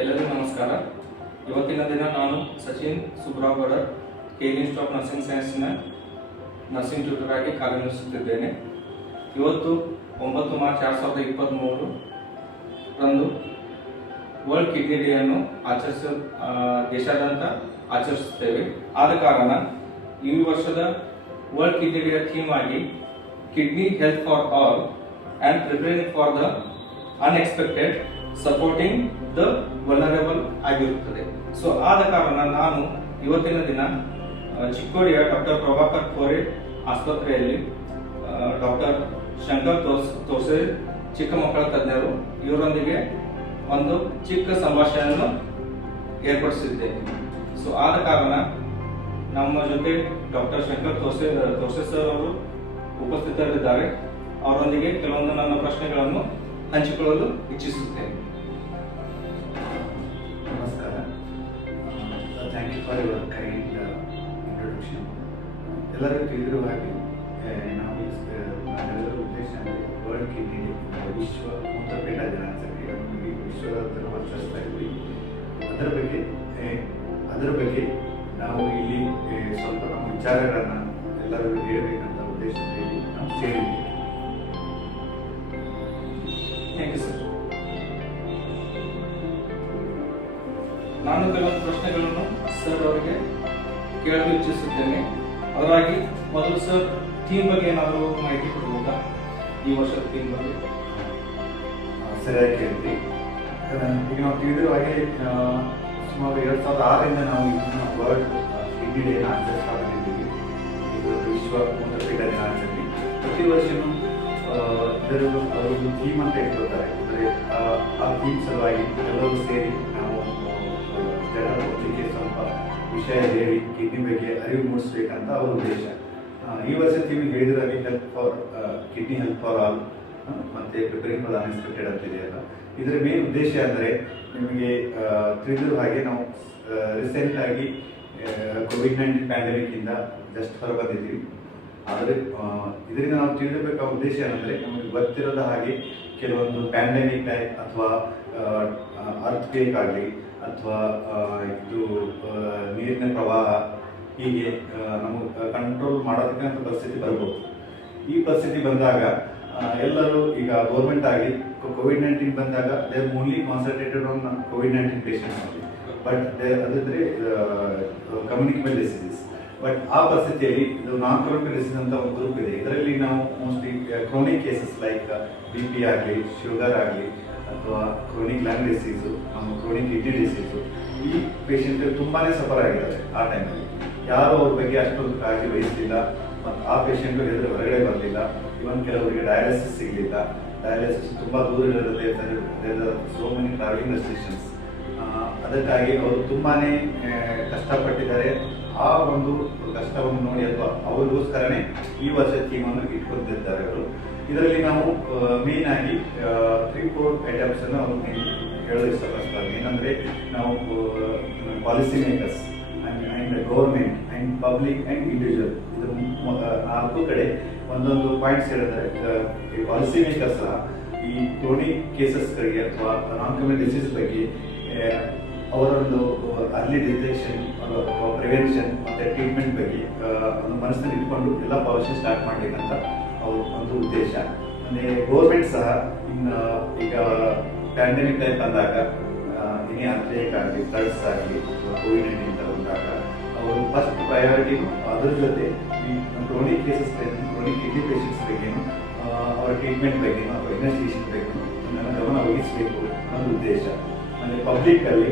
ಎಲ್ಲರಿಗೂ ನಮಸ್ಕಾರ. ಇವತ್ತಿನ ದಿನ ನಾನು Sachin Subragowda KL institute of nursing ಸೈನ್ಸ್ನ ನರ್ಸಿಂಗ್ ಟ್ಯೂಟರ್ ಆಗಿ ಕಾರ್ಯನಿರ್ವಹಿಸುತ್ತಿದ್ದೇನೆ. ಇವತ್ತು 9 ಮಾರ್ಚ್ 2023 ರಂದು ವರ್ಲ್ಡ್ ಕಿಡ್ನಿ ಡೇ ಅನ್ನು ದೇಶಾದ್ಯಂತ ಆಚರಿಸುತ್ತೇವೆ. ಆದ ಕಾರಣ ಈ ವರ್ಷದ ವರ್ಲ್ಡ್ ಕಿಡ್ನಿ ಡೇ ಥೀಮ್ ಆಗಿ kidney health for all and preparing for the unexpected supporting the vulnerable ಆಗಿರುತ್ತದೆ. ಸೊ ಆದ ಕಾರಣ ನಾನು ಇವತ್ತಿನ ದಿನ ಚಿಕ್ಕೋಡಿಯ ಡಾಕ್ಟರ್ ಪ್ರಭಾಕರ್ ಕೋರೆ ಆಸ್ಪತ್ರೆಯಲ್ಲಿ ಡಾಕ್ಟರ್ ಶಂಕರ್ ತೋರ್ಸೆ ಚಿಕ್ಕ ಮಕ್ಕಳ ತಜ್ಞರು ಇವರೊಂದಿಗೆ ಒಂದು ಚಿಕ್ಕ ಸಂಭಾಷಣೆಯನ್ನು ಏರ್ಪಡಿಸಿದ್ದೇನೆ. ಸೊ ಆದ ಕಾರಣ ನಮ್ಮ ಜೊತೆ ಡಾಕ್ಟರ್ ಶಂಕರ್ ತೋರ್ಸೆ ಸರ್ ಅವರು ಉಪಸ್ಥಿತರಿದ್ದಾರೆ. ಅವರೊಂದಿಗೆ ಕೆಲವೊಂದು ನನ್ನ ಪ್ರಶ್ನೆಗಳನ್ನು ಹಂಚಿಕೊಳ್ಳಲು ಇಚ್ಛಿಸುತ್ತೇನೆ. ನಮಸ್ಕಾರ. Thank you for your kind introduction. ಎಲ್ಲರಿಗೂ ತಿಳಿದಿರುವ ಹಾಗೆ ನಾವೆಲ್ಲರ ಉದ್ದೇಶ ಅಂದರೆ ವರ್ಲ್ಡ್ ಕಿಡ್ನಿ ಡೇ, ವಿಶ್ವ ಮೂತ್ರಪಿಂಡ ದಿನಾಚರಣೆ ವಿಶ್ವದ ಆಚರಿಸ್ತಾ ಇದ್ವಿ. ಅದರ ಬಗ್ಗೆ ನಾವು ಇಲ್ಲಿ ಸ್ವಲ್ಪ ನಮ್ಮ ವಿಚಾರಗಳನ್ನು ಎಲ್ಲರಿಗೂ ಹೇಳಬೇಕಂತ ಉದ್ದೇಶದಲ್ಲಿ ನಾವು ಸೇರಿದ್ದೀವಿ. Thank you sir. ನಾನು ಕೆಲವೊಂದು ಪ್ರಶ್ನೆಗಳನ್ನು ಸರ್ ಅವರಿಗೆ ಕೇಳಲು ಇಚ್ಛಿಸುತ್ತೇನೆ. ಅದರಾಗಿ ಮೊದಲು ಸರ್ ಥೀಮ್ ಬಗ್ಗೆ ಏನಾದರೂ ಮಾಹಿತಿ ಕೊಡಬಹುದಾ? ಈ ವರ್ಷದ ಥೀಮ್ ಬಗ್ಗೆ ಸರಿಯಾಗಿ ಕೇಳಿದ್ವಿ. ಈಗ ನಾವು ತಿಳಿದಿರುವ ಹಾಗೆ ಸುಮಾರು 2006ರಿಂದ ನಾವು ಇದನ್ನು ವರ್ಲ್ಡ್ ಕಿಡ್ನಿ ಡೇನ ಆಚರಿಸ್ತಾ ಬಂದಿದ್ದೀವಿ. ಇದು ವಿಶ್ವ ಮೂತ್ರಪಿಂಡ ದಿನಾಚರಣೆ. ಪ್ರತಿ ವರ್ಷವೂ ಅದರದ್ದು ಥೀಮ್ ಅಂತ ಇಟ್ಕೊಳ್ತಾರೆ. ಅಂದರೆ ಆ ಥೀಮ್ ಸಲುವಾಗಿ ಎಲ್ಲರೂ ಸೇರಿ ನಾವು ಜನರ ಒಟ್ಟಿಗೆ ಸ್ವಲ್ಪ ವಿಷಯ ಹೇಳಿ ಕಿಡ್ನಿ ಬಗ್ಗೆ ಅರಿವು ಮೂಡಿಸ್ಬೇಕಂತ ಅವರ ಉದ್ದೇಶ. ಈ ವರ್ಷ ಥೀಮ್ ಹೇಳಿದ್ರಾಗಿ ಕಿಡ್ನಿ ಹೆಲ್ತ್ ಫಾರ್ ಆಲ್ ಮತ್ತೆ ಪ್ರಿಪೇರಿಂಗ್ ಫಾರ್ ಅನ್ಎಕ್ಸ್ಪೆಕ್ಟೆಡ್ ಅಂತಿದೆಯಲ್ಲ. ಇದರ ಮೇನ್ ಉದ್ದೇಶ ಅಂದರೆ ನಿಮಗೆ ತಿಳಿದಿರುವ ಹಾಗೆ ನಾವು ರೀಸೆಂಟ್ ಆಗಿ ಕೋವಿಡ್-19 ಪ್ಯಾಂಡಮಿಕ್ ಇಂದ ಜಸ್ಟ್ ಹೊರ ಬಂದಿದ್ದೀವಿ. ಆದರೆ ಇದರಿಂದ ನಾವು ತಿಳಿಯಬೇಕಾದ ಉದ್ದೇಶ ಏನಂದರೆ ನಮಗೆ ಗೊತ್ತಿರದ ಹಾಗೆ ಕೆಲವೊಂದು ಪ್ಯಾಂಡಮಿಕ್ ಟೈಪ್ ಅಥವಾ ಅರ್ಥಕ್ವೇಕ್ ಆಗಲಿ ಅಥವಾ ಇದು ನೀರಿನ ಪ್ರವಾಹ ಹೀಗೆ ನಮಗೆ ಕಂಟ್ರೋಲ್ ಮಾಡೋದಕ್ಕಂತ ಪರಿಸ್ಥಿತಿ ಬರ್ಬೋದು. ಈ ಪರಿಸ್ಥಿತಿ ಬಂದಾಗ ಎಲ್ಲರೂ ಈಗ ಗೌರ್ಮೆಂಟ್ ಆಗಲಿ ಕೋವಿಡ್-19 ಬಂದಾಗ they are only concentrated on COVID-19 patients ಆಗಲಿ, ಬಟ್ ಅದಂದರೆ ಕಮ್ಯುನಿಕಬಲ್ ಡಿಸೀಸಸ್. ಬಟ್ ಆ ಪರಿಸ್ಥಿತಿಯಲ್ಲಿ ಇದು ನಾನ್ ಕ್ರಾನಿಕ್ ಡಿಸೀಸ್ ಅಂತ ಒಂದು ಗ್ರೂಪ್ ಇದೆ. ಇದರಲ್ಲಿ ನಾವು mostly chronic cases like BP ಆಗಲಿ, ಶುಗರ್ ಆಗಲಿ ಅಥವಾ chronic lung disease, chronic kidney disease, ಈ ಪೇಷಂಟ್ ತುಂಬಾ ಸಫರ್ ಆಗಿದ್ದಾರೆ. ಆ ಟೈಮಲ್ಲಿ ಯಾರು ಅವ್ರ ಬಗ್ಗೆ ಅಷ್ಟೊಂದು ಕಾಳಜಿ ವಹಿಸಲಿಲ್ಲ ಮತ್ತು ಆ ಪೇಷಂಟು ಎದುರು ಹೊರಗಡೆ ಬರಲಿಲ್ಲ. ಇವನ್ ಕೆಲವರಿಗೆ ಡಯಾಲಿಸಿಸ್ ಸಿಗಲಿಲ್ಲ. ಡಯಾಲಿಸಿಸ್ ತುಂಬ ದೂರ ಇರುತ್ತೆ. So many travelling restrictions. ಅದಕ್ಕಾಗಿ ಅವರು ತುಂಬಾ ಕಷ್ಟಪಟ್ಟಿದ್ದಾರೆ. ಆ ಒಂದು ಕಷ್ಟವನ್ನು ನೋಡಿ ಅಥವಾ ಅವರಿಗೋಸ್ಕರನೇ ಈ ವರ್ಷ ಥೀಮನ್ನು ಇಟ್ಕೊತಿದ್ದಾರೆ ಅವರು. ಇದರಲ್ಲಿ ನಾವು ಮೇನ್ ಆಗಿ 3-4 ಐಟಮ್ಸ್ ಅನ್ನು ಅವರು ಹೇಳಲು ಇಷ್ಟಪಡ್ತಾರೆ. ಏನಂದರೆ ನಾವು policy makers and government and public and individual ಇದ್ರ 4 ಕಡೆ ಒಂದೊಂದು ಪಾಯಿಂಟ್ಸ್ ಹೇಳಿದ್ರೆ ಈ ಪಾಲಿಸಿ ಮೇಕರ್ಸ್ ಸಹ ಈ ಕ್ರೋನಿಕ್ ಕೇಸಸ್ಗಳಿಗೆ ಅಥವಾ ನಾನ್ ಕಮ್ಯುನಿಕ್ ಡಿಸೀಸ್ ಬಗ್ಗೆ ಅವರೊಂದು ಅರ್ಲಿ ಡಿಟೆಕ್ಷನ್ ಅಥವಾ ಪ್ರಿವೆನ್ಷನ್ ಮತ್ತು ಟ್ರೀಟ್ಮೆಂಟ್ ಬಗ್ಗೆ ಒಂದು ಮನಸ್ಸಿನಲ್ಲಿ ಇಟ್ಕೊಂಡು ಎಲ್ಲ ಪಾಲಿಸಿ ಸ್ಟಾರ್ಟ್ ಮಾಡಬೇಕಂತ ಅವ್ರ ಒಂದು ಉದ್ದೇಶ. ಅಂದರೆ ಗೌರ್ಮೆಂಟ್ ಸಹ ಇನ್ನು ಈಗ ಪ್ಯಾಂಡಮಿಕ್ ಟೈಪ್ ಬಂದಾಗ ಇನ್ನೇ ಅರ್ಥೇಕ್ ಆಗಲಿ, ಫ್ಲಡ್ಸ್ ಆಗಲಿ, ಕೋವಿಡ್-19 ಅಂತ ಬಂದಾಗ ಅವರು ಫಸ್ಟ್ ಪ್ರಯಾರಿಟಿನು ಅದ್ರ ಜೊತೆ ಈ ಕ್ರೋನಿಕ್ ಕೇಸಸ್ ಬಗ್ಗೆ, ಕ್ರೋನಿಕ್ ಕಿಡ್ನಿ ಪೇಷಂಟ್ಸ್ ಬಗ್ಗೆನೂ ಅವರ ಟ್ರೀಟ್ಮೆಂಟ್ ಬಗ್ಗೆನೂ ಅಥವಾ ಇನ್ವೆಸ್ಟಿಗೇಷನ್ ಬಗ್ಗೆನೂ ಗಮನ ವಹಿಸಬೇಕು ಅನ್ನೋ ಉದ್ದೇಶ. ಅಂದರೆ ಪಬ್ಲಿಕ್ಕಲ್ಲಿ